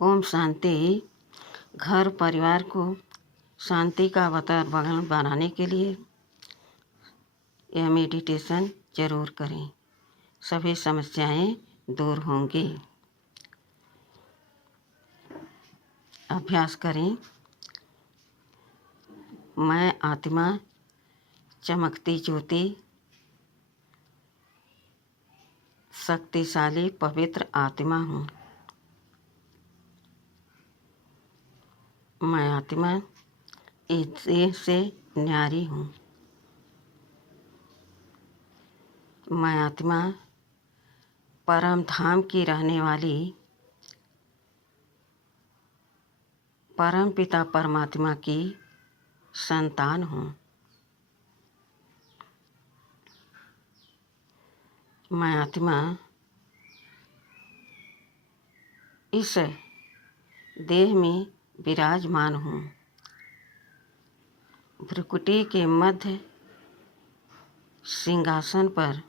ओम शांति। घर परिवार को शांति का वातावरण बनाने के लिए यह मेडिटेशन जरूर करें, सभी समस्याएं दूर होंगी। अभ्यास करें। मैं आत्मा चमकती ज्योति, शक्तिशाली पवित्र आत्मा हूँ। मैं आत्मा इस देह से न्यारी हूँ। मैं आत्मा परम धाम की रहने वाली परम पिता परमात्मा की संतान हूँ। मैं आत्मा इस देह में विराजमान हूँ। भ्रुकुटी के मध्य सिंहासन पर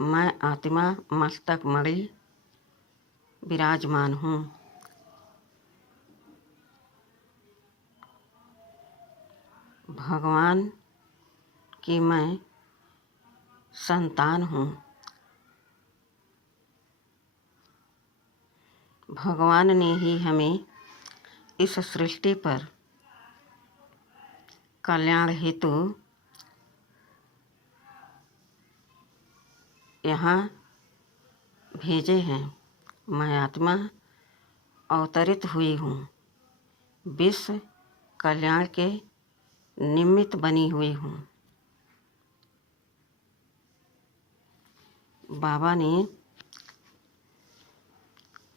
मैं आत्मा मस्तक मणि विराजमान हूँ। भगवान की मैं संतान हूँ। भगवान ने ही हमें इस सृष्टि पर कल्याण हेतु यहाँ भेजे हैं। मैं आत्मा अवतरित हुई हूँ। विश्व कल्याण के निमित्त बनी हुई हूँ। बाबा ने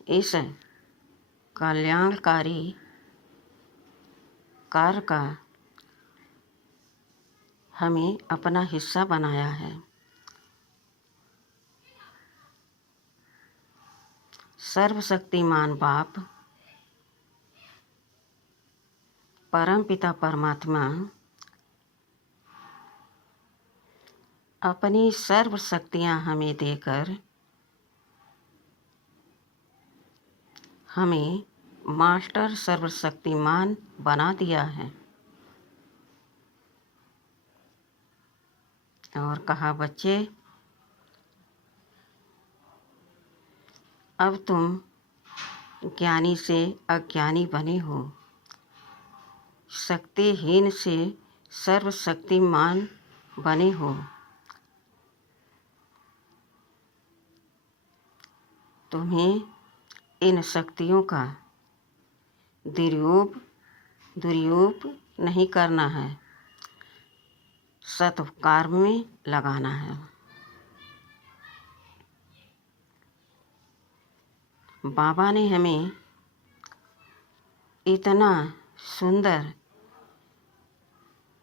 इस कल्याणकारी कार्य का हमें अपना हिस्सा बनाया है। सर्वशक्तिमान बाप परम पिता परमात्मा अपनी सर्व शक्तियाँ हमें देकर हमें मास्टर सर्वशक्तिमान बना दिया है और कहा, बच्चे अब तुम ज्ञानी से अज्ञानी बने हो, शक्तिहीन से सर्वशक्तिमान बने हो। तुम्हें इन शक्तियों का दुरुपयोग नहीं करना है, सत्कर्म में लगाना है। बाबा ने हमें इतना सुंदर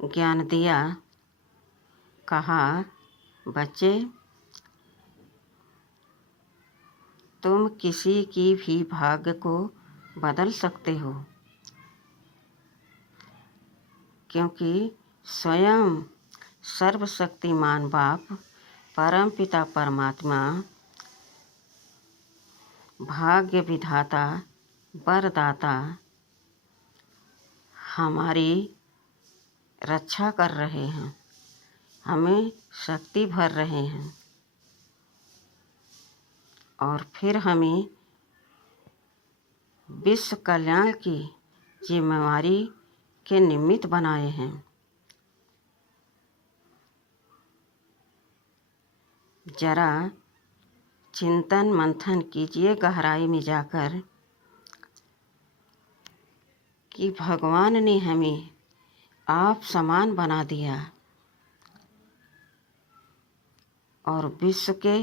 ज्ञान दिया। कहा, बच्चे तुम किसी की भी भाग्य को बदल सकते हो, क्योंकि स्वयं सर्वशक्तिमान बाप परम पिता परमात्मा भाग्य विधाता वरदाता हमारी रक्षा कर रहे हैं, हमें शक्ति भर रहे हैं और फिर हमें विश्व कल्याण की जिम्मेवारी के निमित्त बनाए हैं। जरा चिंतन मंथन कीजिए गहराई में जाकर कि भगवान ने हमें आप समान बना दिया और विश्व के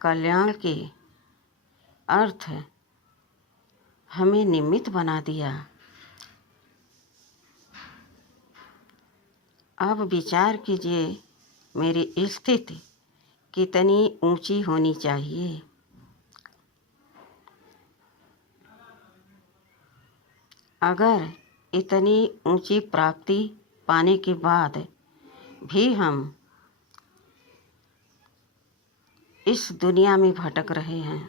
कल्याण के अर्थ हमें निमित्त बना दिया। अब विचार कीजिए, मेरी स्थिति कितनी ऊंची होनी चाहिए। अगर इतनी ऊंची प्राप्ति पाने के बाद भी हम इस दुनिया में भटक रहे हैं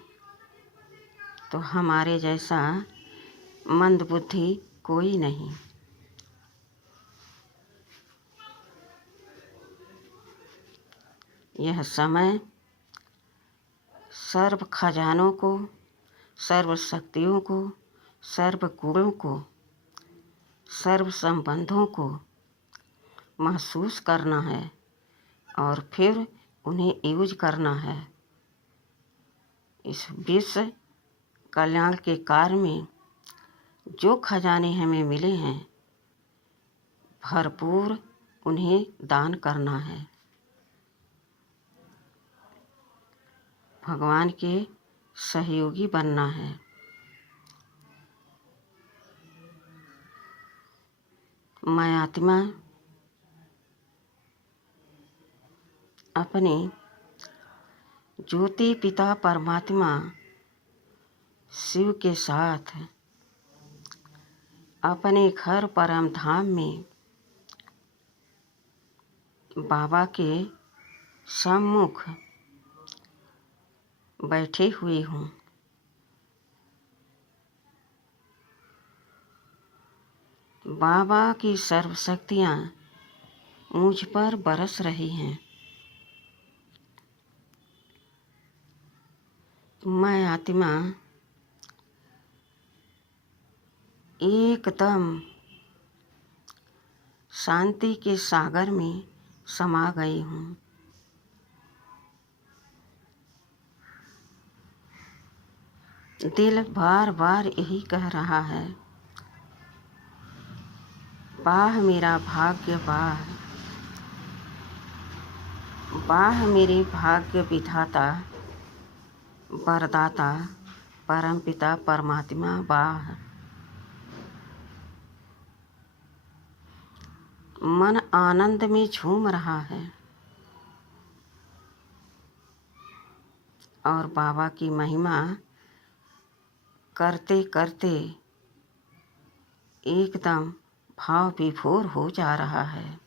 तो हमारे जैसा मंदबुद्धि कोई नहीं। यह समय सर्व खजानों को, सर्व शक्तियों को, सर्व गुणों को, सर्व संबंधों को महसूस करना है और फिर उन्हें यूज करना है। इस विश्व कल्याण के कार्य में जो खजाने हमें मिले हैं, भरपूर उन्हें दान करना है। भगवान के सहयोगी बनना है। मैं आत्मा अपने ज्योति पिता परमात्मा शिव के साथ अपने घर परम धाम में बाबा के सम्मुख बैठे हुए हूँ। बाबा की सर्व शक्तियाँ मुझ पर बरस रही हैं। मैं आत्मा एकदम शांति के सागर में समा गई हूँ। दिल बार बार यही कह रहा है, वाह मेरा भाग्य, वाह वाह मेरे भाग्य विधाता वरदाता परमपिता परमात्मा, वाह। मन आनंद में झूम रहा है और बाबा की महिमा करते करते एकदम भाव विभोर हो जा रहा है।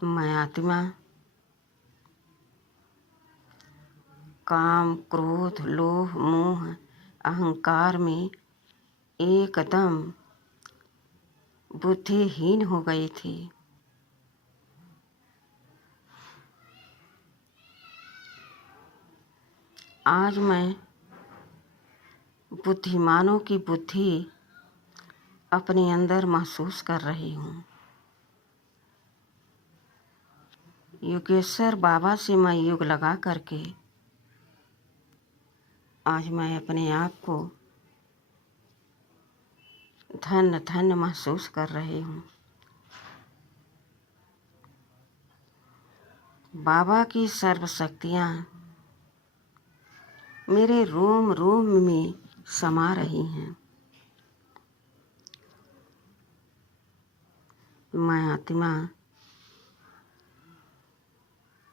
मैं आत्मा काम, क्रोध, लोभ, मोह, अहंकार में एकदम बुद्धिहीन हो गई थी। आज मैं बुद्धिमानों की बुद्धि अपने अंदर महसूस कर रही हूँ। योगेश्वर बाबा से मैं योग लगा करके आज मैं अपने आप को धन्य धन्य महसूस कर रही हूँ। बाबा की सर्व शक्तियाँ मेरे रोम रोम में समा रही हैं। मैं आत्मा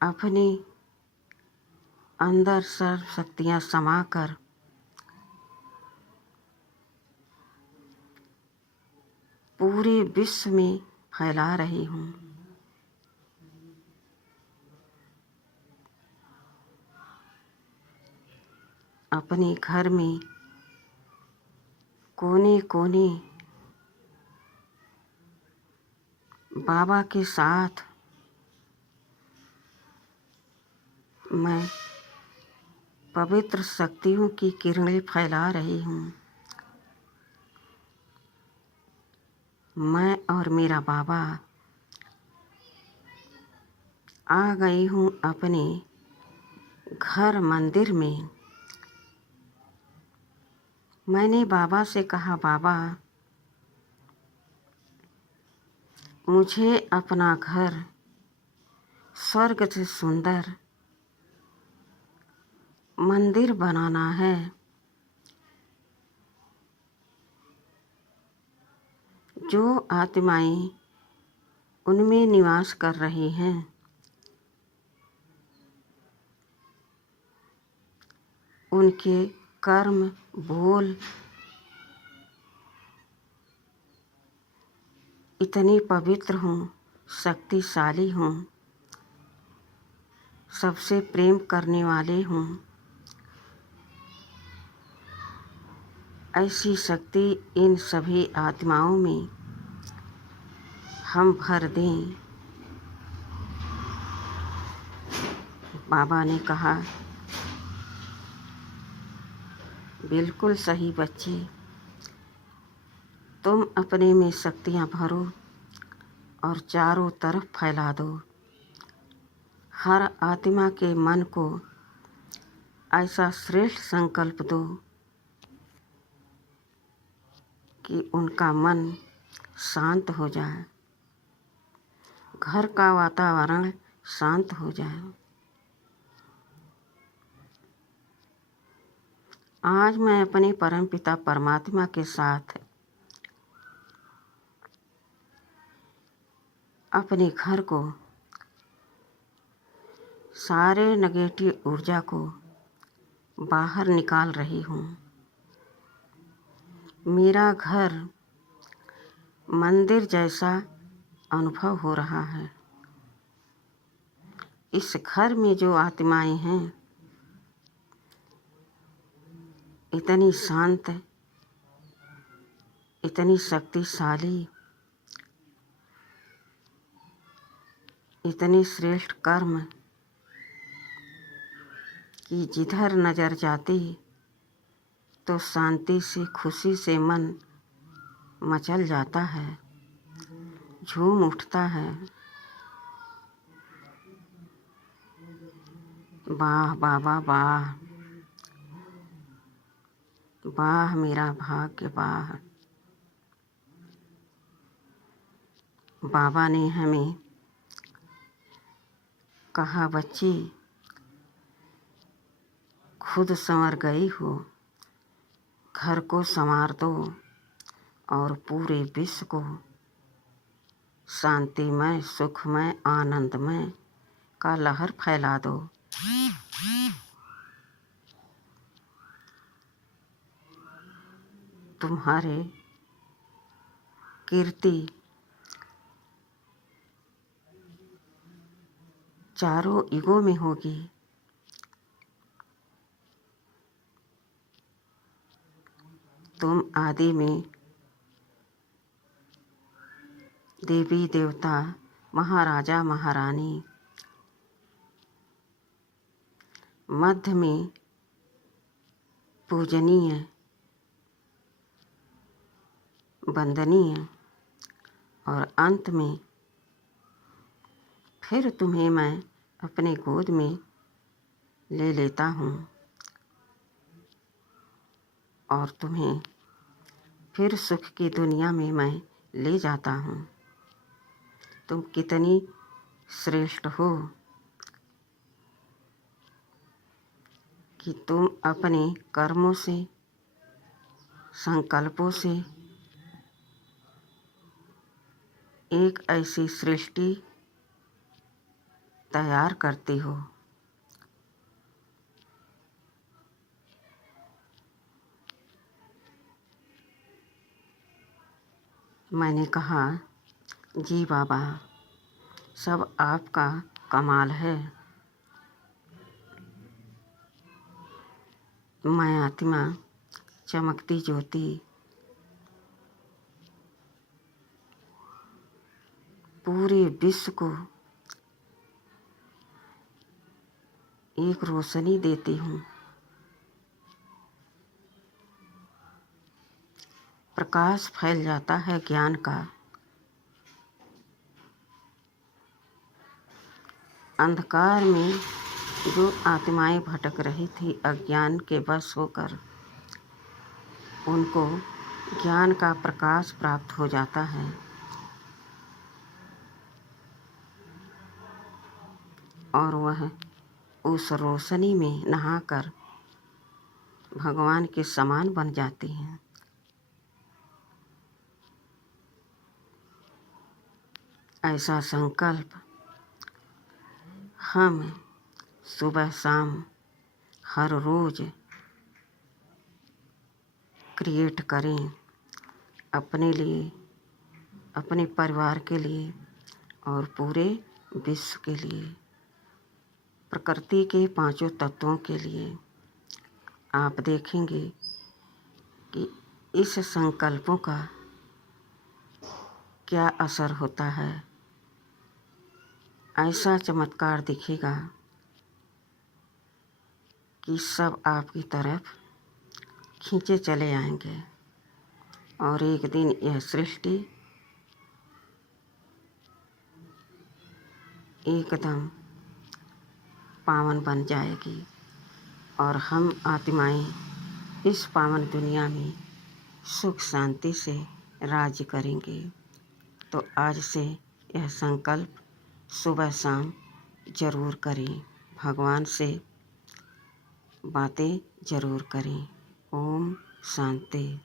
अपनी अंदर सर्व शक्तियाँ समाकर पूरे विश्व में फैला रही हूँ। अपने घर में कोने कोने बाबा के साथ मैं पवित्र शक्तियों की किरणें फैला रही हूँ। मैं और मेरा बाबा आ गई हूँ अपने घर मंदिर में। मैंने बाबा से कहा, बाबा मुझे अपना घर स्वर्ग से सुंदर मंदिर बनाना है। जो आत्माएं उनमें निवास कर रही हैं, उनके कर्म, बोल इतने पवित्र हों, शक्तिशाली हों, सबसे प्रेम करने वाले हों, ऐसी शक्ति इन सभी आत्माओं में हम भर दें। बाबा ने कहा, बिल्कुल सही बच्चे, तुम अपने में शक्तियाँ भरो और चारों तरफ फैला दो। हर आत्मा के मन को ऐसा श्रेष्ठ संकल्प दो कि उनका मन शांत हो जाए, घर का वातावरण शांत हो जाए। आज मैं अपने परमपिता परमात्मा के साथ अपने घर को, सारे नेगेटिव ऊर्जा को बाहर निकाल रही हूँ। मेरा घर मंदिर जैसा अनुभव हो रहा है। इस घर में जो आत्माएं हैं, इतनी शांत, इतनी शक्तिशाली, इतने श्रेष्ठ कर्म कि जिधर नज़र जाती तो शांति से, खुशी से मन मचल जाता है, झूम उठता है। वाह बाबा वाह, वाह मेरा भाग्य वाह। बाबा ने हमें कहा, बच्ची खुद संवर गई हो, घर को संवार दो और पूरे विश्व को शांतिमय, सुखमय, आनंदमय का लहर फैला दो। तुम्हारे कीर्ति चारों युगों में होगी। तुम आदि में देवी देवता, महाराजा महारानी, मध्य में पूजनीय, वंदनीय और अंत में फिर तुम्हें मैं अपने गोद में ले लेता हूँ और तुम्हें फिर सुख की दुनिया में मैं ले जाता हूँ। तुम कितनी श्रेष्ठ हो कि तुम अपने कर्मों से, संकल्पों से एक ऐसी सृष्टि तैयार करती हो। मैंने कहा, जी बाबा, सब आपका कमाल है। मैं आत्मा, चमकती ज्योति, पूरे विश्व को एक रोशनी देती हूँ। प्रकाश फैल जाता है ज्ञान का। अंधकार में जो आत्माएं भटक रही थी अज्ञान के वश होकर, उनको ज्ञान का प्रकाश प्राप्त हो जाता है। और वह उस रोशनी में नहाकर भगवान के समान बन जाती हैं। ऐसा संकल्प हम सुबह शाम हर रोज़ क्रिएट करें, अपने लिए, अपने परिवार के लिए और पूरे विश्व के लिए, प्रकृति के पांचों तत्वों के लिए। आप देखेंगे कि इस संकल्पों का क्या असर होता है। ऐसा चमत्कार दिखेगा कि सब आपकी तरफ खींचे चले आएंगे और एक दिन यह सृष्टि एकदम पावन बन जाएगी और हम आत्माएं इस पावन दुनिया में सुख शांति से राज्य करेंगे। तो आज से यह संकल्प सुबह शाम जरूर करें, भगवान से बातें जरूर करें। ओम शांति।